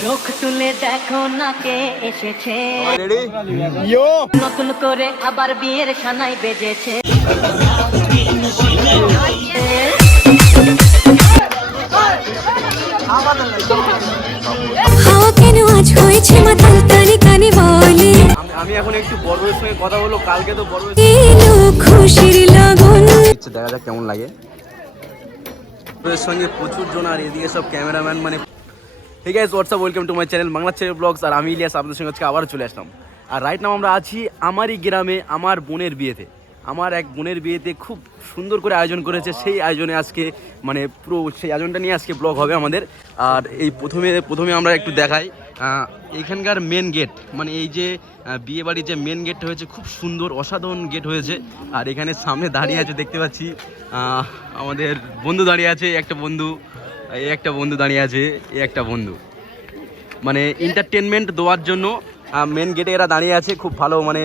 চোখ তুলে দেখো না কে এসেছে রেডি নতুন করে আবার বিয়ের সানাই বেজেছে। হাওয়া কেন আজ হয়েছে মাতাল কানে কানে বলে? আমি আমি এখন একটু বড়ের সঙ্গে কথা বলব কালকে তো বড় খুশির লগন। দেখা যাক কেমন লাগে। সঙ্গে প্রচুর জন আর এদিকে সব ক্যামেরাম্যান মানে ঠিক আছে WhatsApp welcome to my channel Bangla channel vlogs আর আমি ইলিয়াস, আপনাদের সঙ্গে আজকে আবার চলে আসলাম। আর রাইট নাও আমরা আছি আমারই গ্রামে, আমার বোনের বিয়েতে। আমার এক বোনের বিয়েতে খুব সুন্দর করে আয়োজন করেছে। সেই আয়োজনে আজকে মানে পুরো সেই আয়োজনটা নিয়ে আজকে ব্লগ হবে আমাদের। আর এই প্রথমে প্রথমে আমরা একটু দেখাই। এখানকার মেন গেট মানে এই যে বিয়ে বাড়ির যে মেন গেটটা হয়েছে, খুব সুন্দর, অসাধারণ গেট হয়েছে। আর এখানে সামনে দাঁড়িয়ে আছে, দেখতে পাচ্ছি আমাদের বন্ধু দাঁড়িয়ে আছে, একটা বন্ধু। এই একটা বন্ধু দাঁড়িয়ে আছে, এই একটা বন্ধু। মানে এন্টারটেনমেন্ট দেওয়ার জন্য মেন গেটে এরা দাঁড়িয়ে আছে, খুব ভালো মানে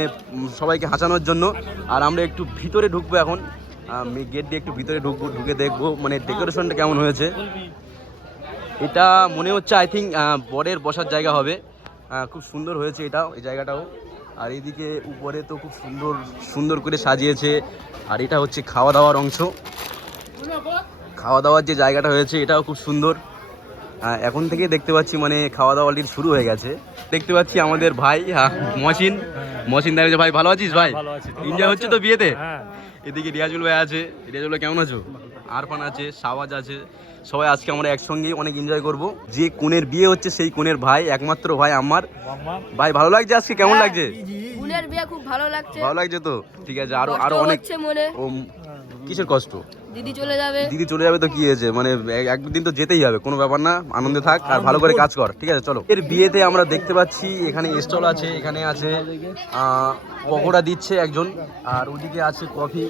সবাইকে হাসানোর জন্য। আর আমরা একটু ভিতরে ঢুকবো এখন। গেট দিয়ে একটু ভিতরে ঢুকবো, ঢুকে দেখব মানে ডেকোরেশনটা কেমন হয়েছে। এটা মনে হচ্ছে আই থিঙ্ক বরের বসার জায়গা হবে। খুব সুন্দর হয়েছে এটাও এই জায়গাটাও। আর এইদিকে উপরে তো খুব সুন্দর সুন্দর করে সাজিয়েছে। আর এটা হচ্ছে খাওয়া দাওয়ার অংশ। খাওয়া দাওয়ার যে জায়গাটা হয়েছে এটাও খুব সুন্দর। এখন থেকে দেখতে পাচ্ছি মানে খাওয়া দাওয়া অলরেডি শুরু হয়ে গেছে। দেখতে পাচ্ছি আমাদের ভাই হ্যাঁ, মহসিন। মহসিন দাঁড়িয়েছে ভাই ভালো আছিস ভাই? ভালো আছি। এনজয় হচ্ছে তো বিয়েতে? হ্যাঁ। এদিকে রিয়াজুল ভাই আছে। রিয়াজুল ভাই কেমন আছো? আরফান আছে সাওয়াজ আছে। সবাই আজকে আমরা একসঙ্গে অনেক এনজয় করব। যে কোণের বিয়ে হচ্ছে সেই কোণের ভাই একমাত্র ভাই আমার। ভাই ভালো লাগছে আজকে? কেমন লাগছে? বোনের বিয়ে খুব ভালো লাগছে। ভালো লাগছে তো? ঠিক আছে আরও আরও অনেক ও কিসের কষ্ট? দিদি চলে যাবে। দিদি চলে যাবে তো কি হয়েছে? মানে এক- একদিন তো যেতেই হবে, কোনো ব্যাপার না, আনন্দে থাক, আর ভালো করে কাজ কর, ঠিক আছে, চলো। এর বিয়েতে আমরা দেখতে পাচ্ছি, এখানে স্টল আছে, এখানে আছে পকোড়া দিচ্ছে একজন, আর ওদিকে আছে কফি,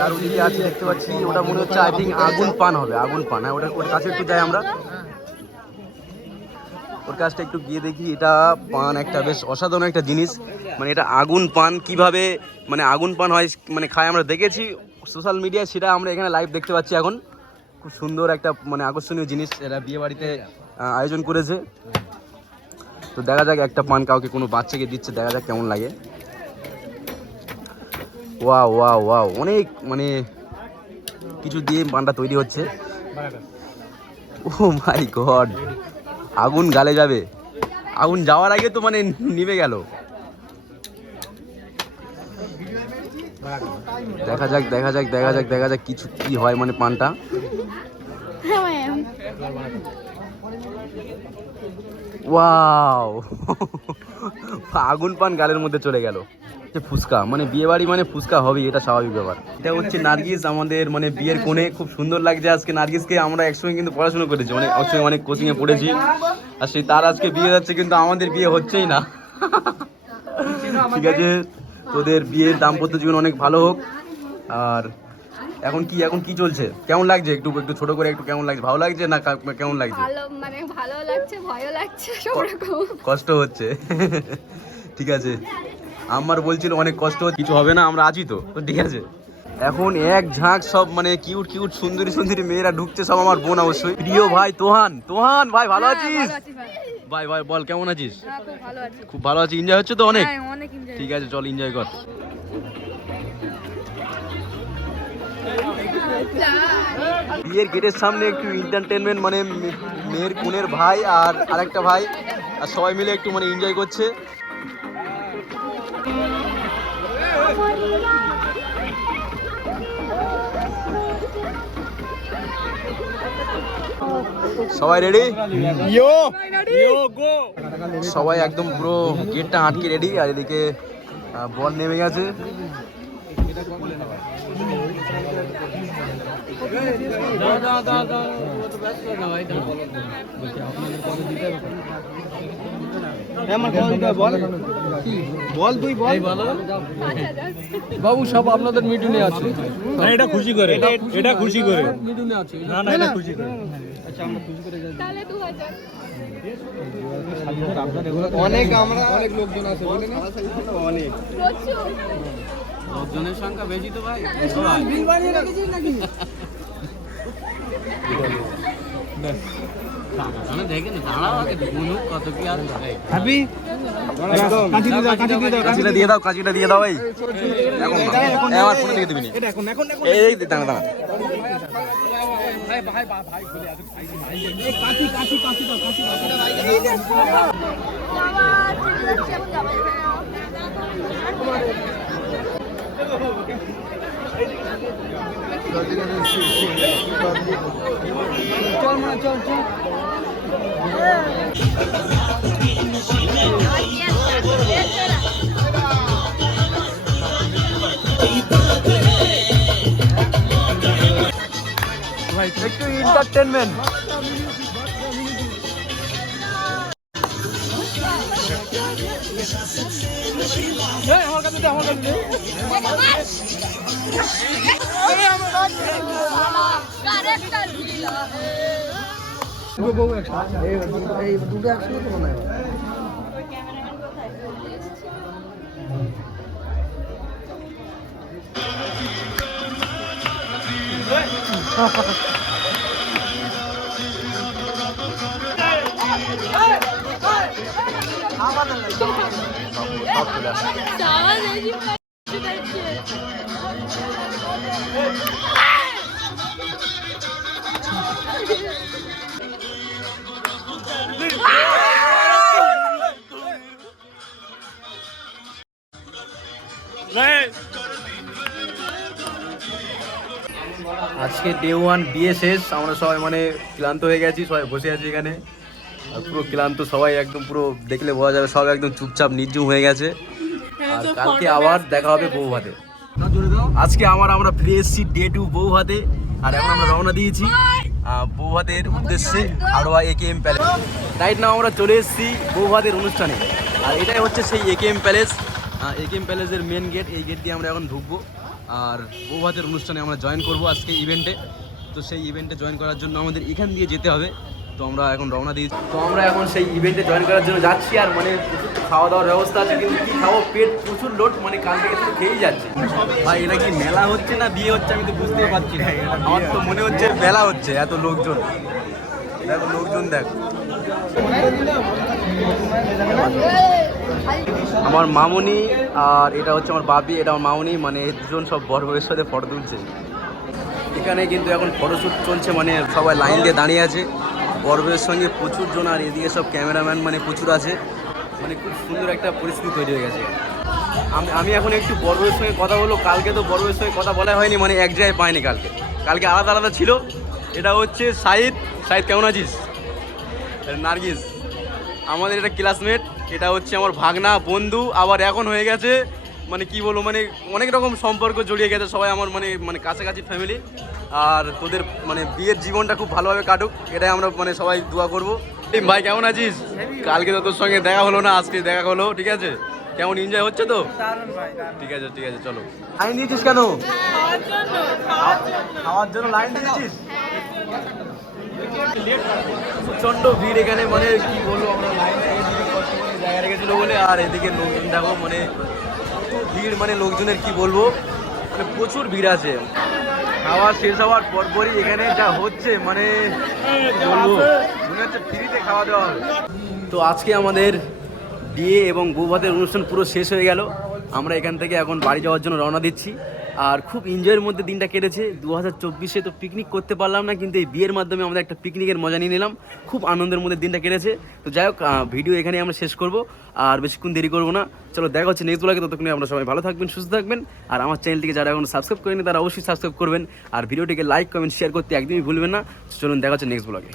আর ওদিকে আছে দেখতে পাচ্ছি, ওটা মনে হচ্ছে আই থিঙ্ক আগুন পান হবে, আগুন পান হ্যাঁ ওটা ওর কাছে একটু যাই আমরা। ওর কাছটা একটু গিয়ে দেখি, এটা পান একটা বেশ অসাধারণ একটা জিনিস মানে এটা আগুন পান, কীভাবে মানে আগুন পান হয় মানে খায়, আমরা দেখেছি সোশ্যাল মিডিয়ায় সেটা আমরা এখানে লাইভ দেখতে পাচ্ছি এখন। খুব সুন্দর একটা মানে আকর্ষণীয় জিনিস। এরা বিয়ে বাড়িতে আয়োজন করেছে। তো দেখা যাক, একটা পান কাউকে কোনো বাচ্চাকে দিচ্ছে, দেখা যাক কেমন লাগে। ওয়া ওয়া ওয়া অনেক মানে কিছু দিয়ে পানটা তৈরি হচ্ছে। ও মাই গড, আগুন গালে যাবে। আগুন যাওয়ার আগে তো মানে নিভে গেল। দেখা যাক দেখা যাক দেখা যাক দেখা যাক কিছু কি হয় মানে পানটা। ওয়াও! আগুন পান গালের মধ্যে চলে গেল। ফুচকা মানে বিয়ে বাড়ি মানে ফুচকা হবেই, এটা স্বাভাবিক ব্যাপার। এটা হচ্ছে নার্গিস, আমাদের মানে বিয়ের কোণে খুব সুন্দর লাগছে আজকে। নার্গিসকে আমরা একসঙ্গে কিন্তু পড়াশোনা করেছি, অনেক একসঙ্গে অনেক কোচিং এ পড়েছি। আর সেই তার আজকে বিয়ে যাচ্ছে, কিন্তু আমাদের বিয়ে হচ্ছেই না। ঠিক আছে? তোদের বিয়ের দাম্পত্য জীবন অনেক ভালো হোক। আর এখন কি এখন কি চলছে? কেমন লাগছে? একটু একটু ছোট করে একটু কেমন লাগছে? ভালো লাগছে না কেমন লাগছে? ভালো মানে ভালো লাগছে ভয়ও লাগছে সব রকম। কষ্ট হচ্ছে। ঠিক আছে। আমার বলছিল অনেক কষ্ট হচ্ছে। কিছু হবে না আমরা আছি তো। তো ঠিক আছে। এখন এক ঝাঁক সব মানে কিউট কিউট সুন্দরী সুন্দরী মেয়েরা ঢুকছে সব আমার বোন অবশ্যই। প্রিয় ভাই তোহান তোহান ভাই ভালো আছিস? ভাই ভাই বল কেমন আছিস? হ্যাঁ, খুব ভালো আছি। এনজয় হচ্ছে তো অনেক? হ্যাঁ ঠিক আছে চল এনজয় কর। বিয়ের গেটের সামনে একটু এন্টারটেনমেন্ট মানে মেয়ের কোনের ভাই আর আরেকটা ভাই আর সবাই মিলে একটু মানে এনজয় করছে। সবাই রেডি ইয়ো গো সবাই একদম পুরো গেটটা আটকে রেডি আর এদিকে বল নেমে গেছে। বাবু সব আপনাদের মিটুনে আছে এটা খুশি করে এটা খুশি করে মিটুনে আছে না না এটা খুশি করে। তাহলে অনেক আমরা অনেক লোকজন আছে প্রচুর। লোকজনের সংখ্যা বেশি তো ভাই। দিয়ে দাও দিয়ে দাও কাঁচিটা দিয়ে দিয়ে এখন আমার ফোনে দিকে দিবি এই, দাঁড়া চল মানে চল চল একটু এন্টারটেনমেন্ট আমার কাছে দে আমার কাছে দুটো দুটো একসাথে তো মনে হয় আজকে ডে ওয়ান শেষ আমরা সবাই মানে ক্লান্ত হয়ে গেছি, সবাই বসে আছি এখানে। আর পুরো ক্লান্ত সবাই একদম পুরো দেখলে বোঝা যাবে সব একদম চুপচাপ নির্জুম হয়ে গেছে। আর কালকে আবার দেখা হবে বউ হাতে আজকে আমার আমরা ফিরে এসেছি ডে টু বউ হাতে আর এখন আমরা রওনা দিয়েছি হাতের উদ্দেশ্যে Haroa A K M palace right now আমরা চলে এসেছি বউ হাতের অনুষ্ঠানে। আর এটাই হচ্ছে সেই A K M palace A K M প্যালেসের main gate এই গেট দিয়ে আমরা এখন ঢুকবো। আর বউ হাতের অনুষ্ঠানে আমরা জয়েন করব আজকে ইভেন্টে তো সেই ইভেন্টে জয়েন করার জন্য আমাদের এখান দিয়ে যেতে হবে। তো আমরা এখন রওনা দিয়েছি। তো আমরা এখন সেই ইভেন্টে জয়েন করার জন্য যাচ্ছি আর মানে প্রচুর খাওয়া দাওয়ার ব্যবস্থা আছে, কিন্তু কি খাব? পেট প্রচুর লোড মানে কাল থেকে শুধু খেয়েই যাচ্ছে। ভাই, এটা কি মেলা হচ্ছে না বিয়ে হচ্ছে আমি তো বুঝতেই পারছি না। আমার তো মনে হচ্ছে মেলা হচ্ছে, এত লোকজন। দেখো লোকজন দেখ। আমার মামুনি আর এটা হচ্ছে আমার বাপি এটা আমার মামুনি মানে দুজন সব বড় বউয়ের সাথে ফটো তুলছে। এখানে কিন্তু এখন ফটোশ্যুট চলছে মানে সবাই লাইন দিয়ে দাঁড়িয়ে আছে। বরবের সঙ্গে প্রচুর জন আর এদিকে সব ক্যামেরাম্যান মানে প্রচুর আছে। মানে খুব সুন্দর একটা পরিস্থিতি তৈরি হয়ে গেছে। আমি আমি এখন একটু বড়বের সঙ্গে কথা বলব। কালকে তো বড়বের সঙ্গে কথা বলা হয়নি মানে এক জায়গায় পাইনি কালকে। কালকে আলাদা আলাদা ছিল। এটা হচ্ছে সাইদ। সাইদ, কেমন আছিস? নার্গিস, আমাদের এটা ক্লাসমেট এটা হচ্ছে আমার ভাগনা, বন্ধু। আবার এখন হয়ে গেছে মানে কি বলব মানে অনেক রকম সম্পর্ক জড়িয়ে গেছে সবাই আমার মানে মানে কাছাকাছি ফ্যামিলি আর তোদের মানে বিয়ের জীবনটা খুব ভালোভাবে কাটুক এটাই আমরা মানে সবাই দোয়া করব। ভাই কেমন আছিস? কালকে তো তোর সঙ্গে দেখা হলো না আজকে দেখা হলো ঠিক আছে? কেমন এনজয় হচ্ছে তো? ঠিক আছে ঠিক আছে চলো। লাইন দিয়েছিস কেন? খাওয়ার জন্য লাইন দিয়েছিস? প্রচণ্ড ভিড় এখানে মানে কি বলব আমরা লাইন জায়গা রেখেছিল বলে আর এদিকে লোকজন দেখো মানে ভিড় মানে লোকজনের কি বলব মানে প্রচুর ভিড় আছে। খাওয়া শেষ হওয়ার পরপরই এখানে যা হচ্ছে মানে মনে হচ্ছে ফ্রিতে খাওয়া দাওয়া তো আজকে আমাদের বিয়ে এবং বৌভাতের অনুষ্ঠান পুরো শেষ হয়ে গেল। আমরা এখান থেকে এখন বাড়ি যাওয়ার জন্য রওনা দিচ্ছি। আর খুব এনজয়ের মধ্যে দিনটা কেটেছে। দু হাজার চব্বিশে তো পিকনিক করতে পারলাম না, কিন্তু এই বিয়ের মাধ্যমে আমরা একটা পিকনিকের মজা নিয়ে নিলাম। খুব আনন্দের মধ্যে দিনটা কেটেছে। তো যাই হোক ভিডিও এখানে আমরা শেষ করব। আর বেশিক্ষণ দেরি করব না। চলো, দেখা হচ্ছে নেক্সট ব্লগে ততক্ষণে আমরা সবাই ভালো থাকবেন, সুস্থ থাকবেন। আর আমার চ্যানেলটিকে যারা এখন সাবস্ক্রাইব করেনি, তারা অবশ্যই সাবস্ক্রাইব করবেন। আর ভিডিওটিকে লাইক কমেন্ট শেয়ার করতে একদমই ভুলবেন না। চলুন, দেখা হচ্ছে নেক্সট ব্লগে